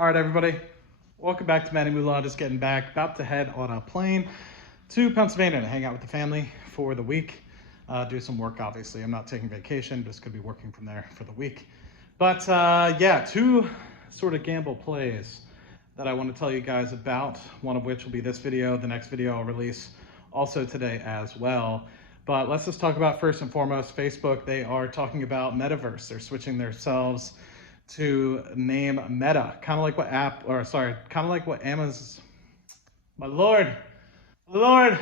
All right, everybody, welcome back to Manny Moolah. Just getting back, about to head on a plane to Pennsylvania to hang out with the family for the week. Do some work, obviously. I'm not taking vacation, just gonna be working from there for the week. But yeah, two sort of gamble plays that I want to tell you guys about, one of which will be this video. The next video I'll release also today as well. But let's just talk about, first and foremost, Facebook. They are talking about metaverse. They're switching themselves to name Meta, kind of like what Amazon, my lord, kind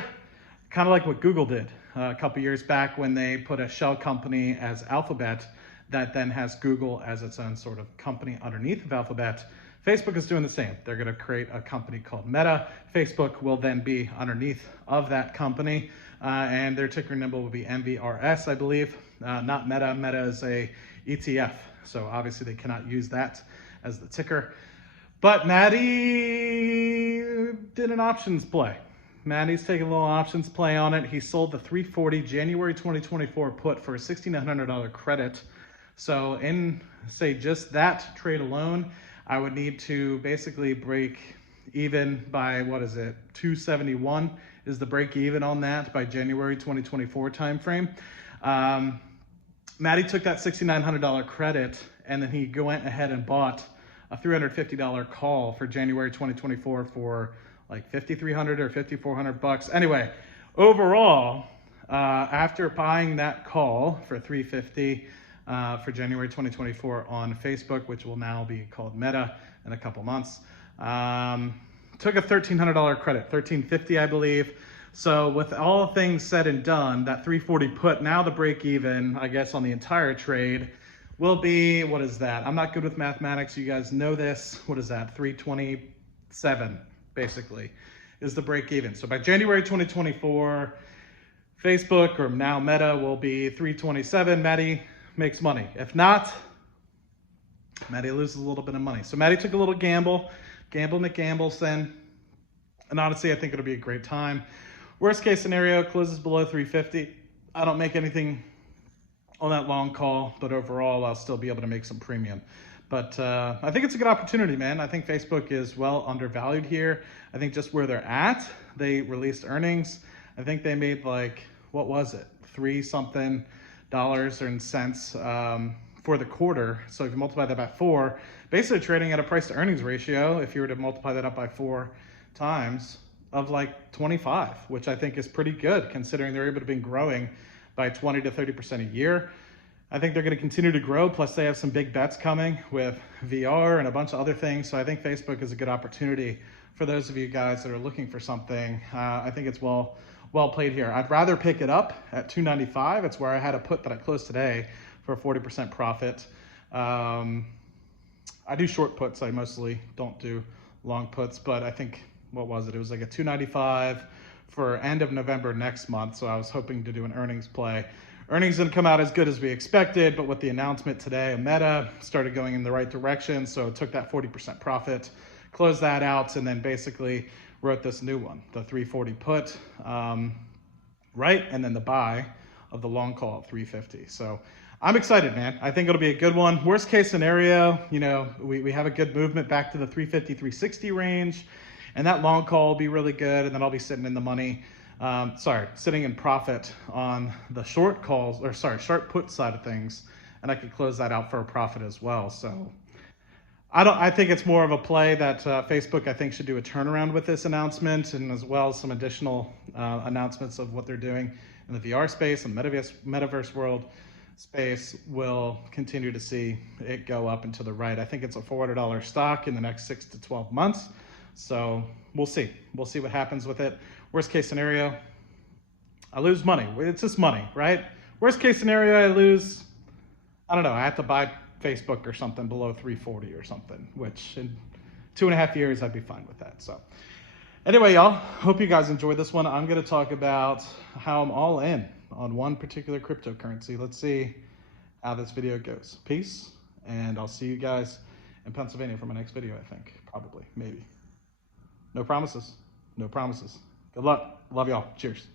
of like what Google did a couple years back when they put a shell company as Alphabet that then has Google as its own sort of company underneath of Alphabet. Facebook is doing the same. They're going to create a company called Meta. Facebook will then be underneath of that company, and their ticker symbol will be MVRS, I believe. Not Meta. Meta is a ETF, so obviously they cannot use that as the ticker. But Maddie did an options play. Maddie's taking a little options play on it. He sold the 340 January 2024 put for a $6,900 credit. So in, say, just that trade alone, I would need to basically break even by, what is it, 271 is the break even on that by January 2024 timeframe. Maddie took that $6,900 credit, and then he went ahead and bought a $350 call for January 2024 for like $5,300 or $5,400. Anyway, overall, after buying that call for $350 for January 2024 on Facebook, which will now be called Meta in a couple months, took a $1,300 credit, $1,350, I believe. So with all things said and done, that 340 put, now the break even, I guess, on the entire trade will be, what is that? I'm not good with mathematics. You guys know this. What is that? 327, basically, is the break even. So by January 2024, Facebook, or now Meta, will be 327. Maddie makes money. If not, Maddie loses a little bit of money. So Maddie took a little gamble McGambles then. And honestly, I think it'll be a great time. Worst case scenario, closes below 350. I don't make anything on that long call, but overall, I'll still be able to make some premium. But I think it's a good opportunity, man. I think Facebook is well undervalued here. I think just where they're at, they released earnings. I think they made like, what was it? $3-something and cents for the quarter. So if you multiply that by 4, basically trading at a price to earnings ratio, if you were to multiply that up by 4 times, of like 25, which I think is pretty good considering they're able to be growing by 20 to 30% a year. I think they're going to continue to grow. Plus they have some big bets coming with VR and a bunch of other things. So I think Facebook is a good opportunity for those of you guys that are looking for something. I think it's well played here. I'd rather pick it up at 295. It's where I had a put that I closed today for a 40% profit. I do short puts. I mostly don't do long puts, but I think, what was it? It was like a 295 for end of November next month. So I was hoping to do an earnings play. Earnings didn't come out as good as we expected, but with the announcement today of Meta, started going in the right direction. So it took that 40% profit, closed that out, and then basically wrote this new one, the 340 put, right? And then the buy of the long call at 350. So I'm excited, man. I think it'll be a good one. Worst case scenario, you know, we have a good movement back to the 350, 360 range, and that long call will be really good. And then I'll be sitting in the money, sitting in profit on the short calls, or short put side of things. And I could close that out for a profit as well. So I think it's more of a play that Facebook, I think, should do a turnaround with this announcement, and as well as some additional announcements of what they're doing in the VR space and metaverse world space. Will continue to see it go up and to the right. I think it's a $400 stock in the next 6 to 12 months. So we'll see. We'll see what happens with it. Worst case scenario, I lose money. It's just money, right? Worst case scenario, I lose, I don't know, I have to buy Facebook or something below 340 or something, which in 2.5 years, I'd be fine with that. So anyway, y'all, hope you guys enjoyed this one. I'm going to talk about how I'm all in on one particular cryptocurrency. Let's see how this video goes. Peace, and I'll see you guys in Pennsylvania for my next video, I think. Probably, maybe. No promises. No promises. Good luck. Love y'all. Cheers.